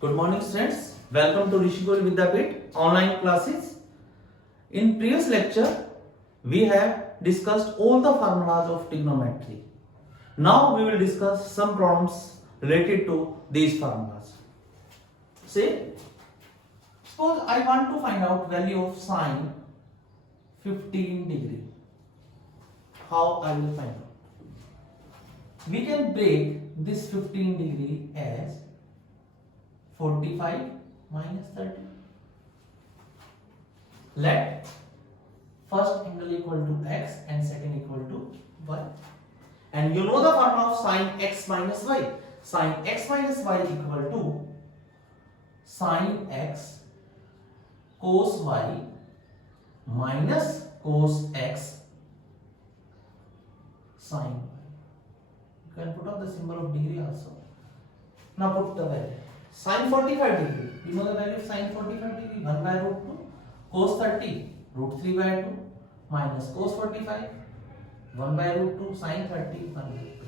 Good morning students. Welcome to Rishikori Vidyapit online classes. In previous lecture, we have discussed all the formulas of trigonometry. Now we will discuss some problems related to these formulas. Say, suppose I want to find out value of sine 15 degree. How I will find out? We can break this 15 degree as 45 minus 30. Let first angle equal to x and second equal to y. And you know the formula of sine x minus y. Sine x minus y equal to sine x cos y minus cos x sine y. You can put up the symbol of degree also. Now put the value. Sine 45 degree. You know the value of sine 45 degree? 1 by root 2. Cos 30, root 3 by 2. Minus cos 45, 1 by root 2. Sine 30, 1 by root 2.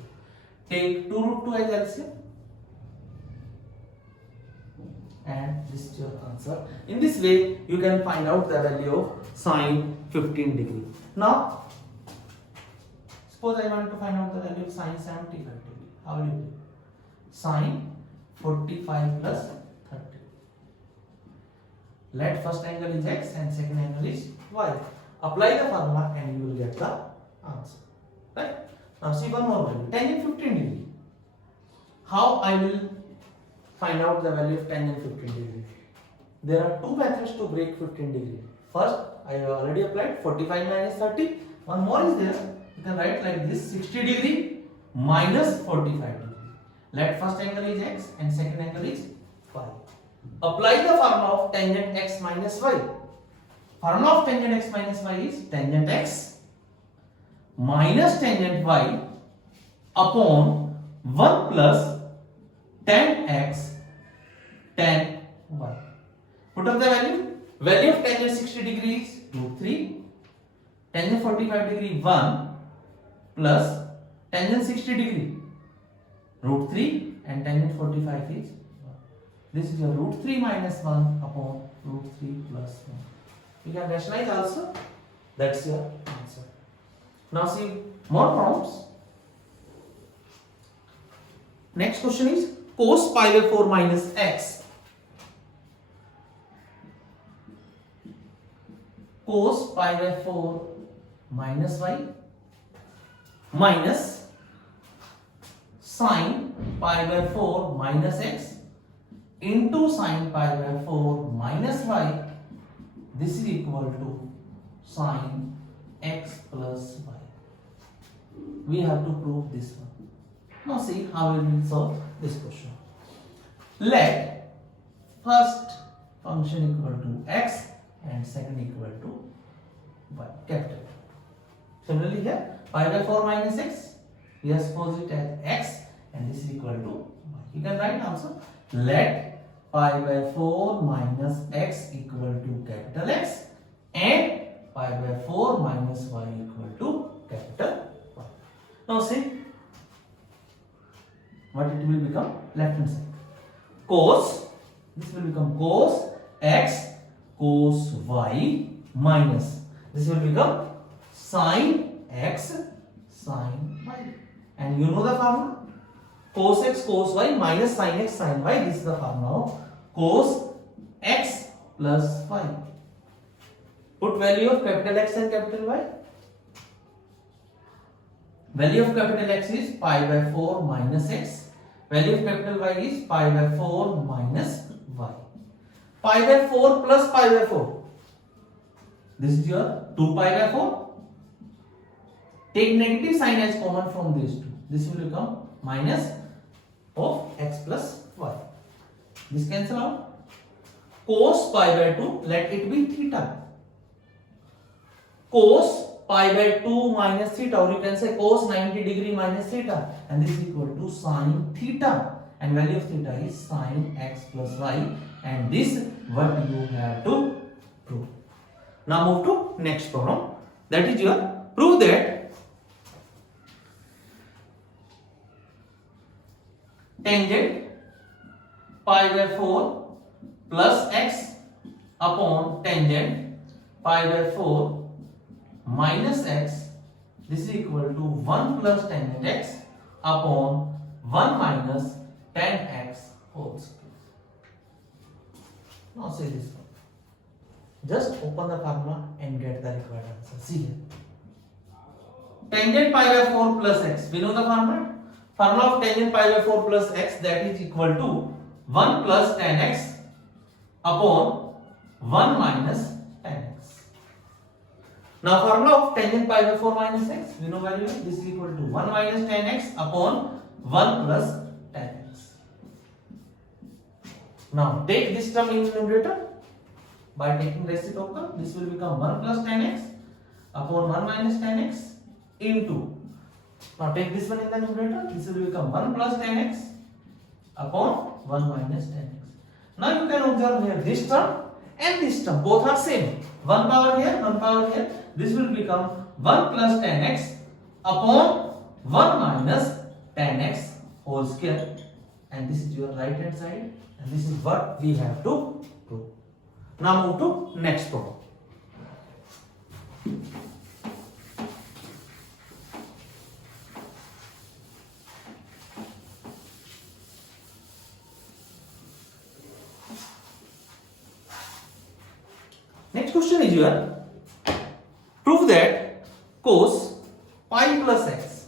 Take 2 root 2 as LCM. And this is your answer. In this way, you can find out the value of sine 15 degree. Now, suppose I want to find out the value of sine 75 degree. How will you do? Sine 45 plus 30. Let first angle is x and second angle is y. Apply the formula and you will get the answer. Right? Now see one more value. Tangent 15 degree. How I will find out the value of tangent 15 degree? There are two methods to break 15 degree. First, I have already applied 45 minus 30. One more is there. You can write like this: 60 degree minus 45 degree. Let first angle is x and second angle is y. Apply the formula of tangent x minus y. Formula of tangent x minus y is tangent x minus tangent y upon 1 plus tan x tan y. Put up the value. Value of tangent 60 degrees root 3. Tangent 45 degree 1 plus tangent 60 degree root 3 and tangent 45 is 1. This is your root 3 minus 1 upon root 3 plus 1. You can rationalize also. That's your answer. Now see more problems. Next question is cos pi by 4 minus x. Cos pi by 4 minus y minus sine pi by 4 minus x into sine pi by 4 minus y. This is equal to sine x plus y. We have to prove this one. Now see how we will solve this question. Let first function equal to x and second equal to y, capital. Similarly here, pi by 4 minus x, we have suppose it as x and this is equal to y. You can write also, let pi by 4 minus x equal to capital X and pi by 4 minus y equal to capital Y. Now see what it will become. Left hand side cos, this will become cos x cos y minus this will become sin x sin y. And you know the formula cos x cos y minus sin x sin y. This is the formula of cos x plus y. Put value of capital X and capital Y. Value of capital X is pi by 4 minus x. Value of capital Y is pi by 4 minus y. Pi by 4 plus pi by 4. This is your 2 pi by 4. Take negative sign as common from these two. This will become minus of x plus y. This cancel out. Cos pi by 2, let it be theta. Cos pi by 2 minus theta, or you can say cos 90 degree minus theta, and this is equal to sin theta. And value of theta is sin x plus y, and this what you have to prove. Now move to next problem. That is your prove that tangent pi by 4 plus x upon tangent pi by 4 minus x. This is equal to 1 plus tangent x upon 1 minus tan x whole square. Now see this one. Just open the formula and get the required answer. See here. Tangent pi by 4 plus x. We know the formula. Formula of tangent pi by 4 plus x, that is equal to 1 plus tan x upon 1 minus tan x. Now formula of tangent pi by 4 minus x, we know very well. This is equal to 1 minus tan x upon 1 plus tan x. Now take this term in numerator. By taking reciprocal, this will become 1 plus tan x upon 1 minus tan x into. Now take this one in the numerator. This will become 1 plus tan x upon 1 minus tan x. Now you can observe here this term and this term both are same. 1 power here, 1 power here. This will become 1 plus tan x upon 1 minus tan x whole square. And this is your right hand side. And this is what we have to prove. Now move to next problem. Next question is your prove that cos pi plus x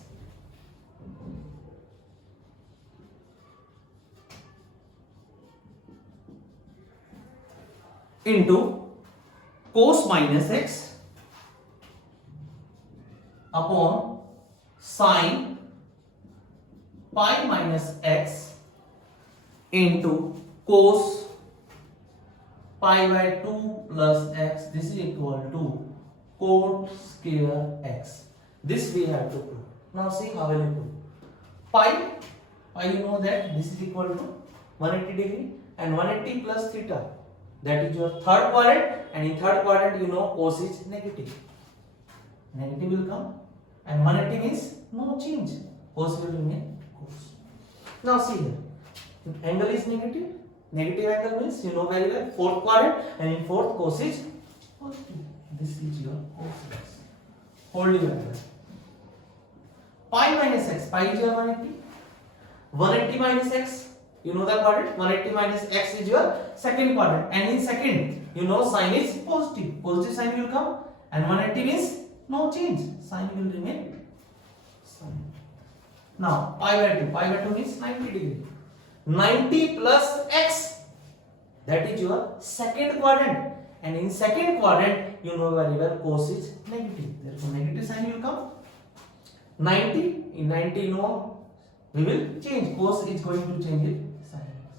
into cos minus x upon sin pi minus x into cos pi by 2 plus x. This is equal to cot square x. This we have to prove. Now see how will you prove. Pi you know that this is equal to 180 degree and 180 plus theta, that is your third quadrant, and in third quadrant you know cos is negative. Negative will come and 180 means no change. Cos will remain cos. Now see here. Angle is negative. Negative angle means you know very well fourth quadrant, and in fourth cos is positive. This is your cos x. Hold your angle. Pi minus x. Pi is your 180. 180 minus x. You know the quadrant. 180 minus x is your second quadrant, and in second you know sign is positive. Positive sign will come, and 180 means no change. Sign will remain sign. Now pi by 2. Pi by 2 means 90 degree. 90 plus x, that is your second quadrant, and in second quadrant you know very well cos is negative, therefore negative sign will come. 90 in 90 you know we will change, cos is going to change it sin x.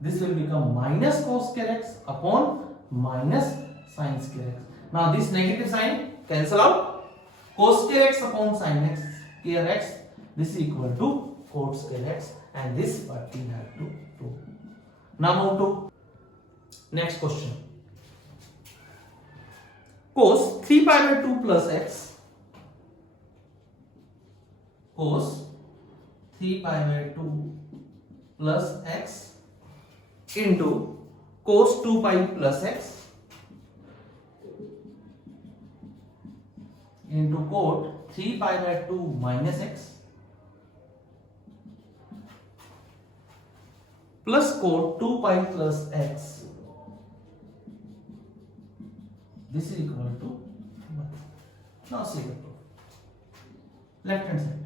This will become minus cos square x upon minus sin square x. Now this negative sign cancel out. Cos square x upon sin x square x, this is equal to cot square x, and this what we have to do. Now move to next question. Cos 3 pi by 2 plus x, cos 3 pi by 2 plus x into cos 2 pi plus x into cot 3 pi by 2 minus x plus cot 2 pi plus x. This is equal to 1. Now see the proof. Left hand side.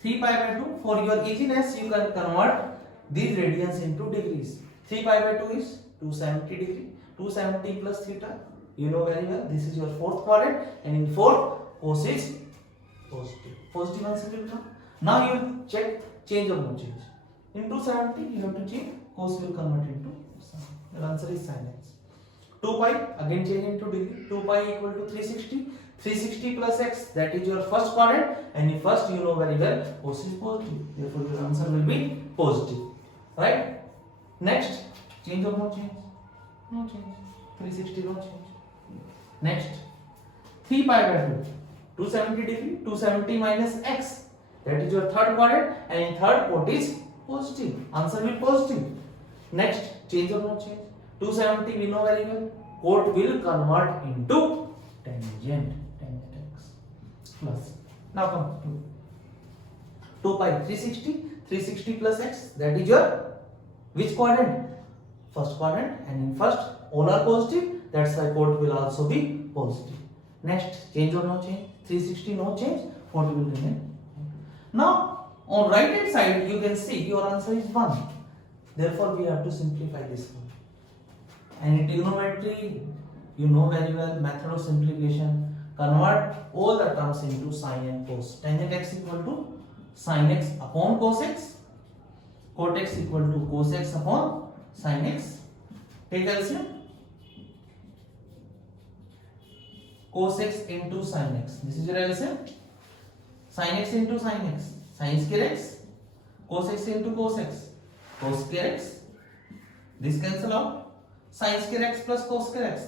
3 pi by 2. For your easiness, you can convert these radians into degrees. 3 pi by 2 is 270 degree. 270 plus theta. You know very well. This is your fourth quadrant, and in fourth, cos is positive. Positive answer will come. Now you check change or no change. In 270, you have to change. Cos will convert into sin. The answer is sin x. 2 pi again change into degree. 2 pi equal to 360. 360 plus x, that is your first quadrant, and in first you know very well cos is positive. Therefore your answer will be positive. Right? Next, change or no change? No change. 360 no change. Next, 3 pi by 2. 270 degree. 270 minus x, that is your third quadrant, and in third cot is positive. Answer will positive. Next, change or not change? 270 we know very well. Quote will convert into tangent. Tangent x plus. Now come to 2 pi 360. 360 plus x. That is your which quadrant? First quadrant. And in first all are positive. That's why quote will also be positive. Next, change or no change? 360 no change. Quote will remain. Now on right hand side you can see your answer is 1. Therefore we have to simplify this one. And in trigonometry you know very well method of simplification. Convert all the terms into sin and cos. Tangent x equal to sin x upon cos x. Cot x equal to cos x upon sin x. Take LCM. Cos x into sin x. This is your LCM. Sin x into sin x. Sin square x. Cos x into cos x. Cos square x. This cancel out. Sin square x plus cos square x.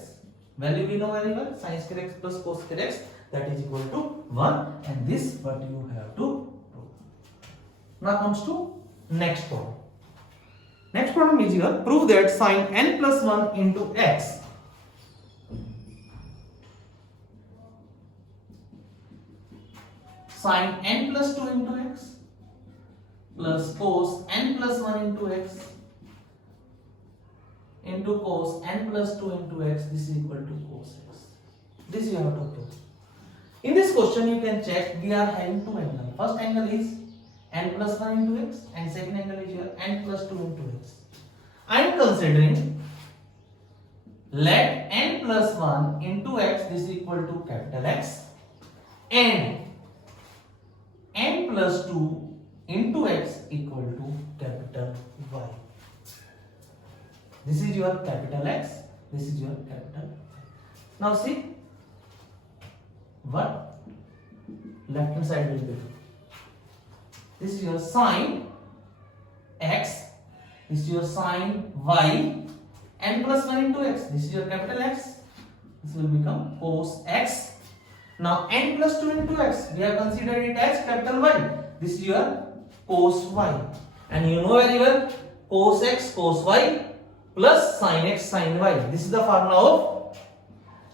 Value we know very well. Sin square x plus cos square x, that is equal to 1. And this what you have to prove. Now comes to next problem. Next problem is here. Prove that sin n plus 1 into x sin n plus 2 into x plus cos n plus 1 into x into cos n plus 2 into x, this is equal to cos x. This you have to prove. In this question you can check we are having two angles. First angle is n plus 1 into x and second angle is here n plus 2 into x. I am considering let n plus 1 into x, this is equal to capital X, and n plus 2 into x equal to capital Y. This is your capital X, this is your capital Y. Now see what left hand side will be. This is your sin x, this is your sin y, n plus 1 into x, this is your capital X, this will become cos x. Now n plus 2 into x, we have considered it as capital Y, this is your cos y. And you know very well cos x cos y plus sin x sin y. This is the formula of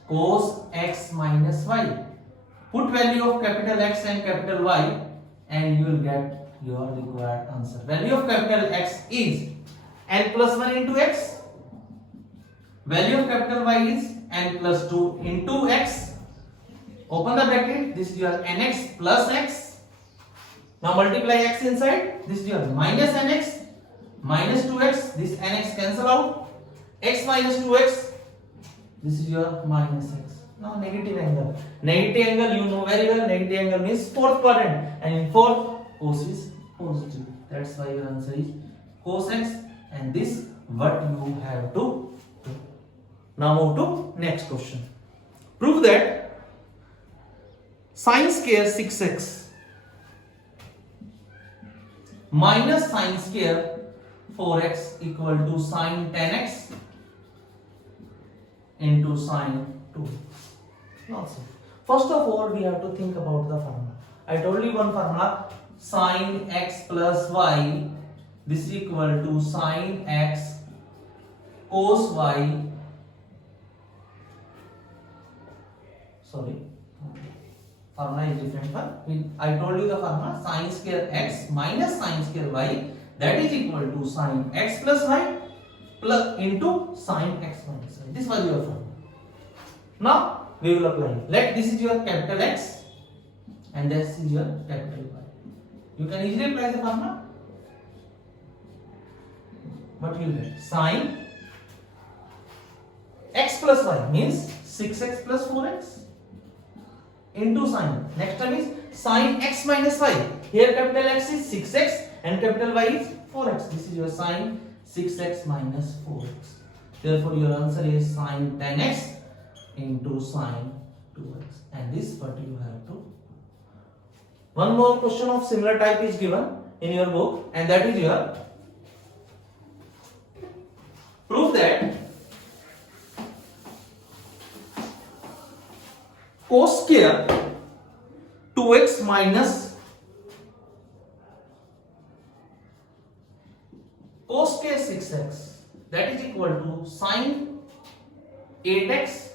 cos x minus y. Put value of capital X and capital Y and you will get your required answer. Value of capital X is n plus 1 into x. Value of capital Y is n plus 2 into x. Open the bracket. This is your nx plus x. Now multiply x inside. This is your minus nx minus 2x. This nx cancel out. X minus 2x. This is your minus x. Now negative angle. Negative angle you know very well. Negative angle means fourth quadrant, and in fourth cos is positive. That's why your answer is cos x, and this what you have to do. Now move to next question. Prove that sin square 6x minus sin square 4x equal to sin 10x into sin 2. Now see. First of all, we have to think about the formula. I told you one formula, sin x plus y. This is equal to sin x cos y. Sorry, formula is different one. I told you the formula, sin square x minus sin square y. That is equal to sin x plus y plus into sin x minus y. This was your formula. Now we will apply. Let this is your capital X and this is your capital Y. You can easily apply the formula. What you will get? Sin x plus y means 6x plus 4x into sin. Next term is sin x minus y. Here capital X is 6x and capital Y is 4x. This is your sin 6x minus 4x. Therefore your answer is sin 10x into sin 2x, and this what you have to. One more question of similar type is given in your book, and that is your prove that cos square 2x minus square 6x, that is equal to sine 8x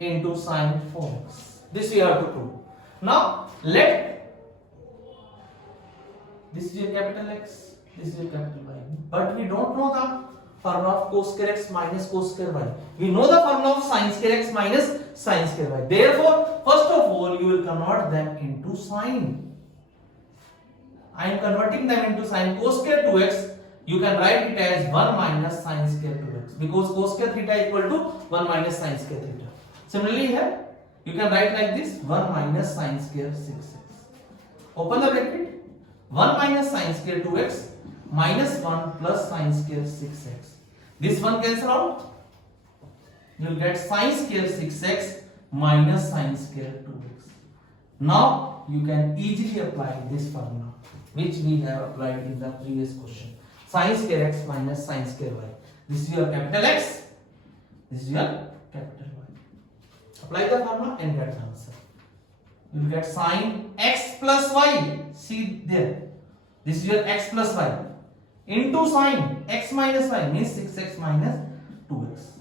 into sine 4x. This we have to prove. Now let this is your capital X, this is your capital Y, but we don't know the formula of cos square x minus cos square y. We know the formula of sin square x minus sin square y. Therefore, first of all, you will convert them into sine. I am converting them into sine. Cos square 2x, you can write it as 1 minus sin square 2x, because cos square theta equal to 1 minus sin square theta. Similarly here, you can write like this, 1 minus sin square 6x. Open the bracket. 1 minus sin square 2x minus 1 plus sin square 6x. This one cancel out. You will get sin square 6x minus sin square 2x. Now you can easily apply this formula which we have applied in the previous question. Sin square x minus sin square y. This is your capital X. This is your capital Y. Apply the formula and get the answer. You will get sin x plus y. See there. This is your x plus y into sin x minus y means 6x minus 2x.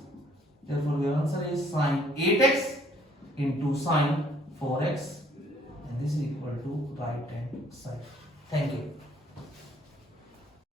Therefore, your answer is sin 8x into sin 4x, and this is equal to right hand side. Thank you.